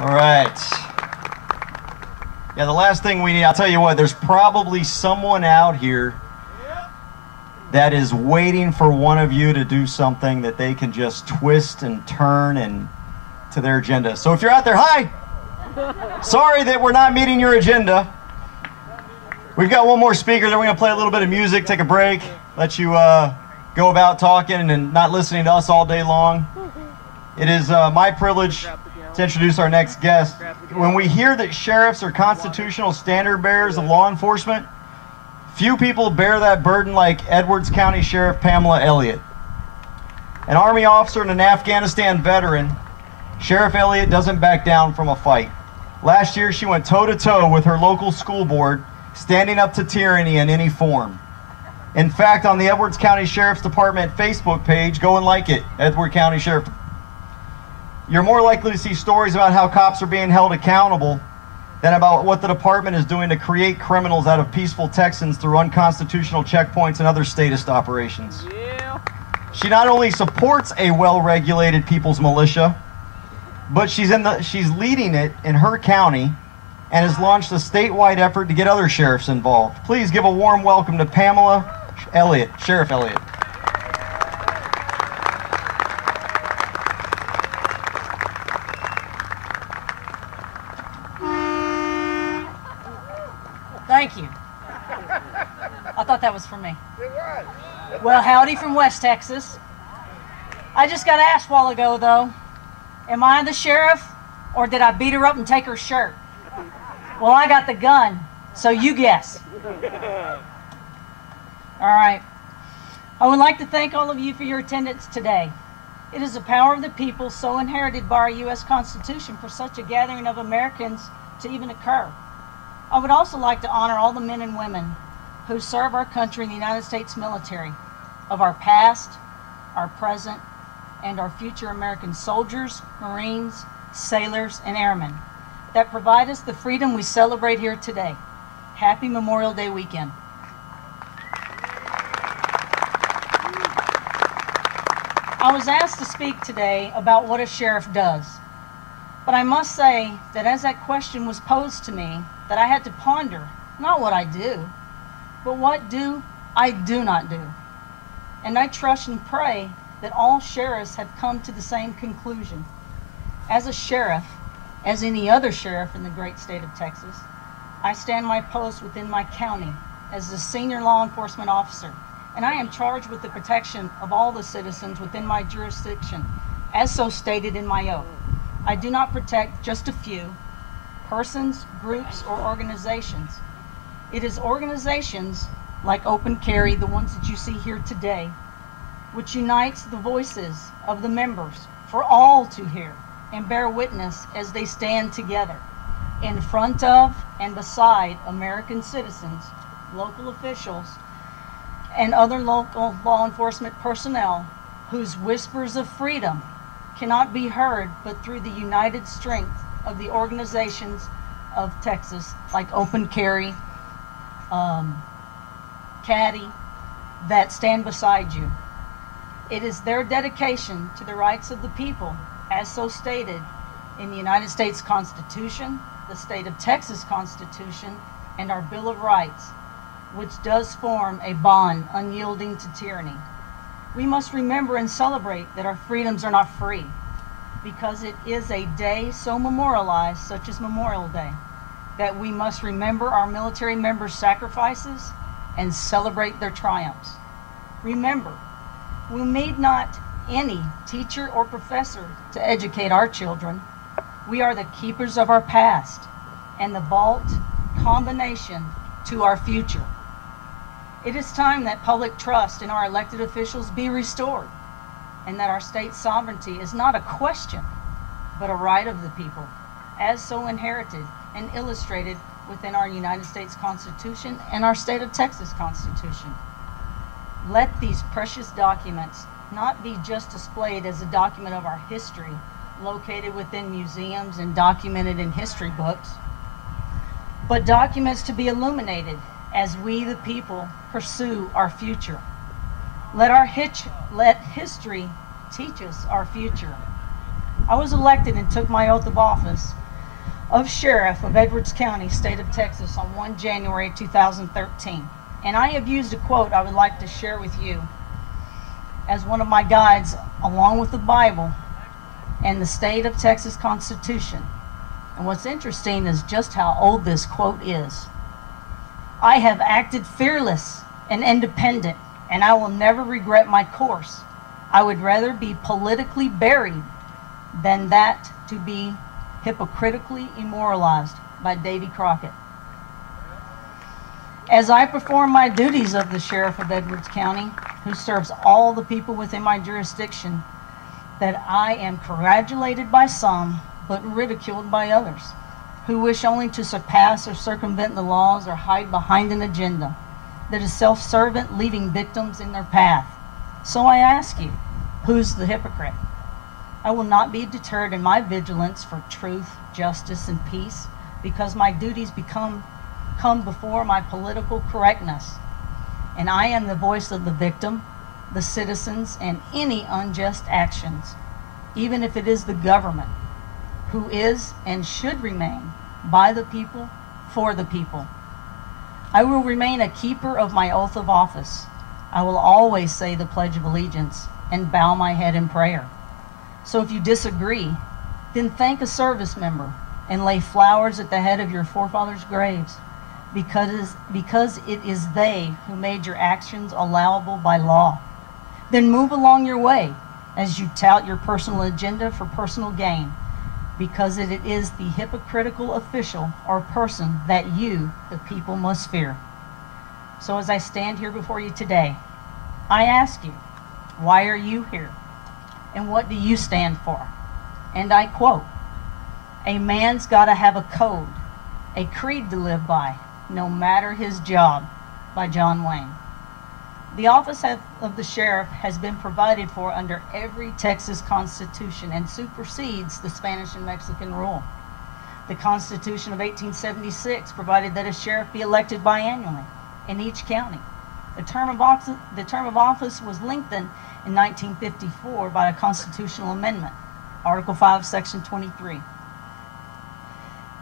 All right. Yeah, the last thing we need, I'll tell you what, there's probably someone out here that is waiting for one of you to do something that they can just twist and turn and to their agenda. So if you're out there, hi! Sorry that we're not meeting your agenda. We've got one more speaker, then we're going to play a little bit of music, take a break, let you go about talking and not listening to us all day long. It is my privilege to introduce our next guest. When we hear that sheriffs are constitutional standard bearers of law enforcement, few people bear that burden like Edwards County Sheriff Pamela Elliot. An Army officer and an Afghanistan veteran, Sheriff Elliot doesn't back down from a fight. Last year, she went toe-to-toe with her local school board, standing up to tyranny in any form. In fact, on the Edwards County Sheriff's Department Facebook page, go and like it, Edwards County Sheriff. You're more likely to see stories about how cops are being held accountable than about what the department is doing to create criminals out of peaceful Texans through unconstitutional checkpoints and other statist operations. Yeah. She not only supports a well-regulated people's militia, but she's leading it in her county and has launched a statewide effort to get other sheriffs involved. Please give a warm welcome to Pamela Elliot, Sheriff Elliot. Thank you. I thought that was for me. Well, howdy from West Texas. I just got asked a while ago, though, am I the sheriff or did I beat her up and take her shirt? Well, I got the gun, so you guess. All right. I would like to thank all of you for your attendance today. It is the power of the people so inherited by our U.S. Constitution for such a gathering of Americans to even occur. I would also like to honor all the men and women who serve our country in the United States military, of our past, our present, and our future American soldiers, Marines, sailors, and airmen that provide us the freedom we celebrate here today. Happy Memorial Day weekend. I was asked to speak today about what a sheriff does, but I must say that as that question was posed to me, that I had to ponder not what I do, but what I do not do. And I trust and pray that all sheriffs have come to the same conclusion. As a sheriff, as any other sheriff in the great state of Texas, I stand my post within my county as the senior law enforcement officer, and I am charged with the protection of all the citizens within my jurisdiction, as so stated in my oath. I do not protect just a few persons, groups, or organizations. It is organizations like Open Carry, the ones that you see here today, which unites the voices of the members for all to hear and bear witness as they stand together in front of and beside American citizens, local officials, and other local law enforcement personnel whose whispers of freedom cannot be heard but through the united strength of the organizations of Texas, like Open Carry, Caddy, that stand beside you. It is their dedication to the rights of the people, as so stated in the United States Constitution, the state of Texas Constitution, and our Bill of Rights, which does form a bond unyielding to tyranny. We must remember and celebrate that our freedoms are not free, because it is a day so memorialized, such as Memorial Day, that we must remember our military members' sacrifices and celebrate their triumphs. Remember, we need not any teacher or professor to educate our children. We are the keepers of our past and the vault combination to our future. It is time that public trust in our elected officials be restored, and that our state sovereignty is not a question, but a right of the people, as so inherited and illustrated within our United States Constitution and our state of Texas Constitution. Let these precious documents not be just displayed as a document of our history, located within museums and documented in history books, but documents to be illuminated as we, the people, pursue our future. Let history teach us our future. I was elected and took my oath of office of Sheriff of Edwards County, State of Texas on 1 January 2013. And I have used a quote I would like to share with you as one of my guides, along with the Bible and the State of Texas Constitution. And what's interesting is just how old this quote is. I have acted fearless and independent, and I will never regret my course. I would rather be politically buried than that to be hypocritically immortalized, by Davy Crockett. As I perform my duties of the Sheriff of Edwards County, who serves all the people within my jurisdiction, that I am congratulated by some, but ridiculed by others, who wish only to surpass or circumvent the laws or hide behind an agenda that is self-servant, leaving victims in their path. So I ask you, who's the hypocrite? I will not be deterred in my vigilance for truth, justice, and peace, because my duties come before my political correctness. And I am the voice of the victim, the citizens, and any unjust actions, even if it is the government, who is and should remain by the people, for the people. I will remain a keeper of my oath of office. I will always say the Pledge of Allegiance and bow my head in prayer. So if you disagree, then thank a service member and lay flowers at the head of your forefathers' graves, because it is they who made your actions allowable by law. Then move along your way as you tout your personal agenda for personal gain, because it is the hypocritical official or person that you, the people, must fear. So as I stand here before you today, I ask you, why are you here? And what do you stand for? And I quote, "A man's got to have a code, a creed to live by, no matter his job," by John Wayne. The office of the sheriff has been provided for under every Texas Constitution and supersedes the Spanish and Mexican rule. The Constitution of 1876 provided that a sheriff be elected biannually in each county. The term of office was lengthened in 1954 by a constitutional amendment. Article 5, Section 23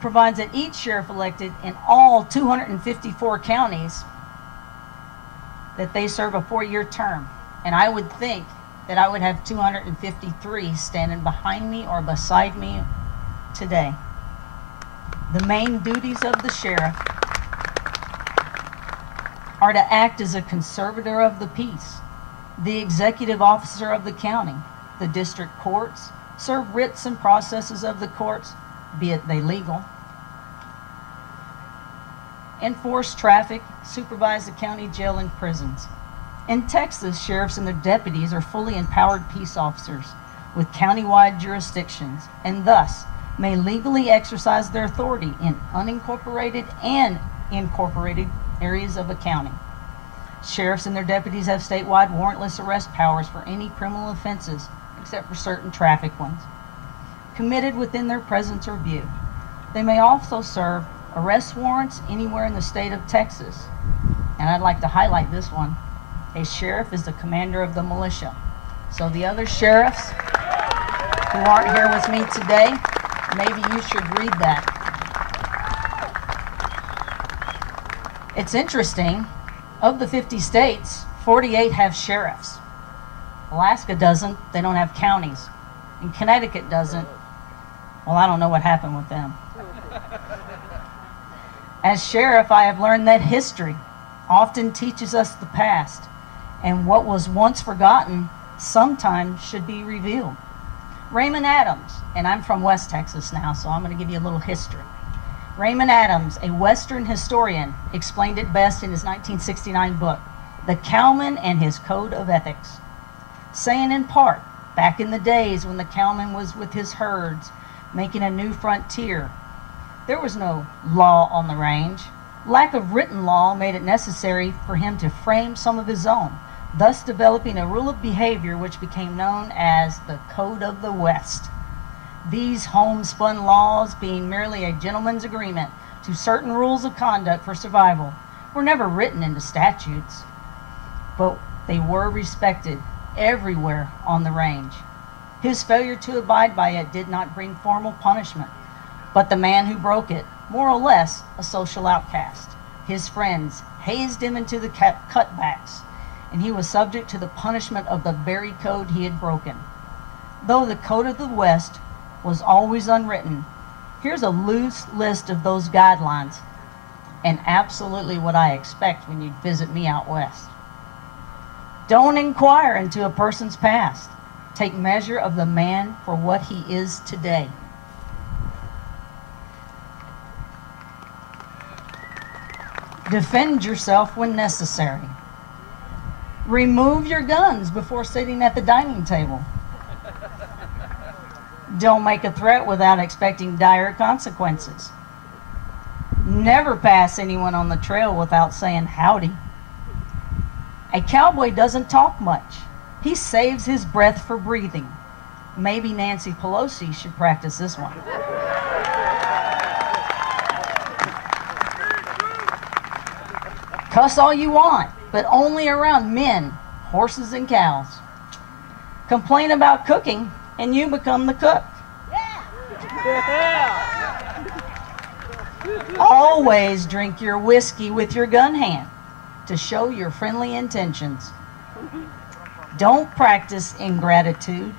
provides that each sheriff elected in all 254 counties that they serve a 4-year term. And I would think that I would have 253 standing behind me or beside me today. The main duties of the sheriff are to act as a conservator of the peace, the executive officer of the county, the district courts, serve writs and processes of the courts, be it they legal, enforce traffic, supervise the county jail and prisons. In Texas, sheriffs and their deputies are fully empowered peace officers with county-wide jurisdictions, and thus may legally exercise their authority in unincorporated and incorporated areas of a county. Sheriffs and their deputies have statewide warrantless arrest powers for any criminal offenses, except for certain traffic ones, committed within their presence or view. They may also serve arrest warrants anywhere in the state of Texas. And I'd like to highlight this one. A sheriff is the commander of the militia. So the other sheriffs who aren't here with me today, maybe you should read that. It's interesting, of the 50 states, 48 have sheriffs. Alaska doesn't, they don't have counties. And Connecticut doesn't. Well, I don't know what happened with them. As sheriff, I have learned that history often teaches us the past, and what was once forgotten sometimes should be revealed. Raymond Adams, and I'm from West Texas now, so I'm going to give you a little history. Raymond Adams, a Western historian, explained it best in his 1969 book, The Cowman and His Code of Ethics, saying in part, back in the days when the cowman was with his herds, making a new frontier, there was no law on the range. Lack of written law made it necessary for him to frame some of his own, thus developing a rule of behavior which became known as the Code of the West. These homespun laws, being merely a gentleman's agreement to certain rules of conduct for survival, were never written into statutes, but they were respected everywhere on the range. His failure to abide by it did not bring formal punishment, But the man who broke it, more or less a social outcast. His friends hazed him into the cutbacks, and he was subject to the punishment of the very code he had broken. Though the code of the West was always unwritten, here's a loose list of those guidelines, and absolutely what I expect when you visit me out west. Don't inquire into a person's past. Take measure of the man for what he is today. Defend yourself when necessary. Remove your guns before sitting at the dining table. Don't make a threat without expecting dire consequences. Never pass anyone on the trail without saying howdy. A cowboy doesn't talk much. He saves his breath for breathing. Maybe Nancy Pelosi should practice this one. Cuss all you want, but only around men, horses, and cows. Complain about cooking, and you become the cook. Always drink your whiskey with your gun hand to show your friendly intentions. Don't practice ingratitude.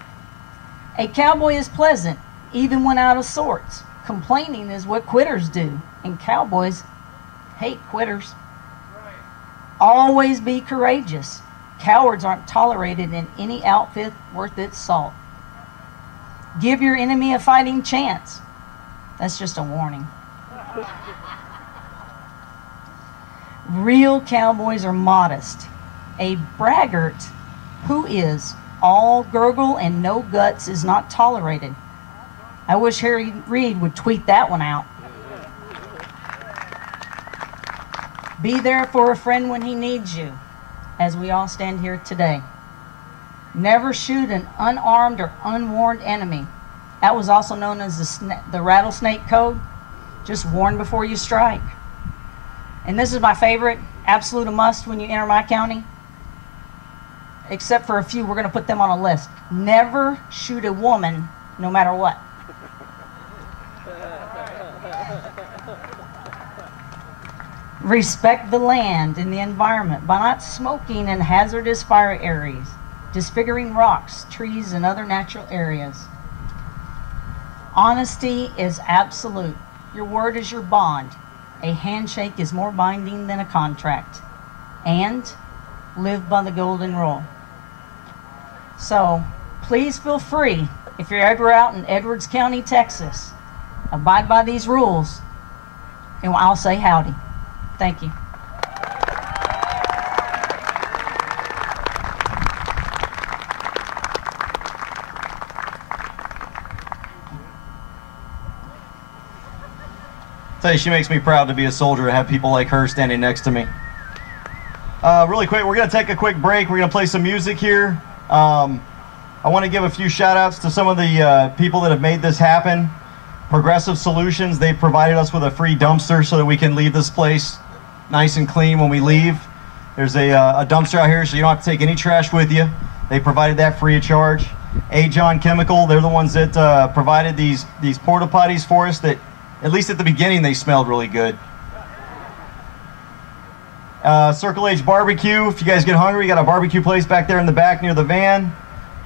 A cowboy is pleasant, even when out of sorts. Complaining is what quitters do, and cowboys hate quitters. Always be courageous. Cowards aren't tolerated in any outfit worth its salt. Give your enemy a fighting chance. That's just a warning. Real cowboys are modest. A braggart who is all gurgle and no guts is not tolerated. I wish Harry Reid would tweet that one out. Be there for a friend when he needs you, as we all stand here today. Never shoot an unarmed or unwarned enemy. That was also known as the rattlesnake code. Just warn before you strike. And this is my favorite, absolute a must when you enter my county. Except for a few, we're going to put them on a list. Never shoot a woman, no matter what. Respect the land and the environment by not smoking in hazardous fire areas, disfiguring rocks, trees, and other natural areas. Honesty is absolute. Your word is your bond. A handshake is more binding than a contract. And live by the golden rule. So, please feel free, if you're ever out in Edwards County, Texas, abide by these rules, and I'll say howdy. Thank you. Tell you, she makes me proud to be a soldier, to have people like her standing next to me. Really quick, we're going to take a quick break. We're going to play some music here. I want to give a few shout outs to some of the people that have made this happen. Progressive Solutions, they provided us with a free dumpster so that we can leave this place nice and clean when we leave. There's a dumpster out here, so you don't have to take any trash with you. They provided that free of charge. John Chemical, they're the ones that provided these porta potties for us that, at least at the beginning, they smelled really good. Circle H Barbecue, if you guys get hungry, you got a barbecue place back there in the back near the van.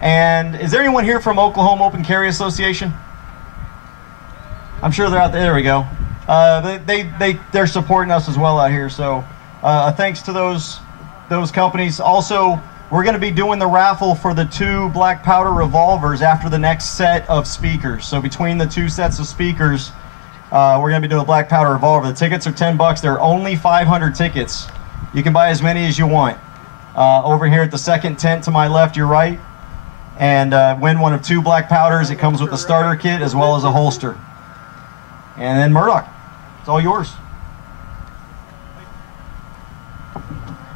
And is there anyone here from Oklahoma Open Carry Association? I'm sure they're out there. There we go. They're supporting us as well out here. So thanks to those companies. Also, we're going to be doing the raffle for the 2 black powder revolvers after the next set of speakers. So between the 2 sets of speakers, we're going to be doing a black powder revolver. The tickets are $10. There are only 500 tickets. You can buy as many as you want. Over here at the second tent to my left, your right. And win one of 2 black powders. It comes with a starter kit as well as a holster. And then Murdoch, it's all yours.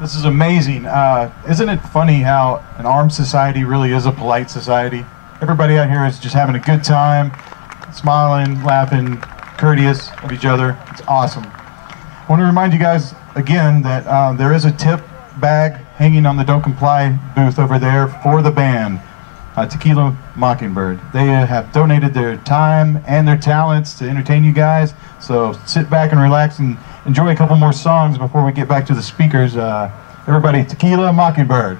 This is amazing. Isn't it funny how an armed society really is a polite society? Everybody out here is just having a good time, smiling, laughing, courteous of each other. It's awesome. I want to remind you guys again that there is a tip bag hanging on the Don't Comply booth over there for the band. Tequila Mockingbird. They have donated their time and their talents to entertain you guys. So sit back and relax and enjoy a couple more songs before we get back to the speakers. Everybody, Tequila Mockingbird.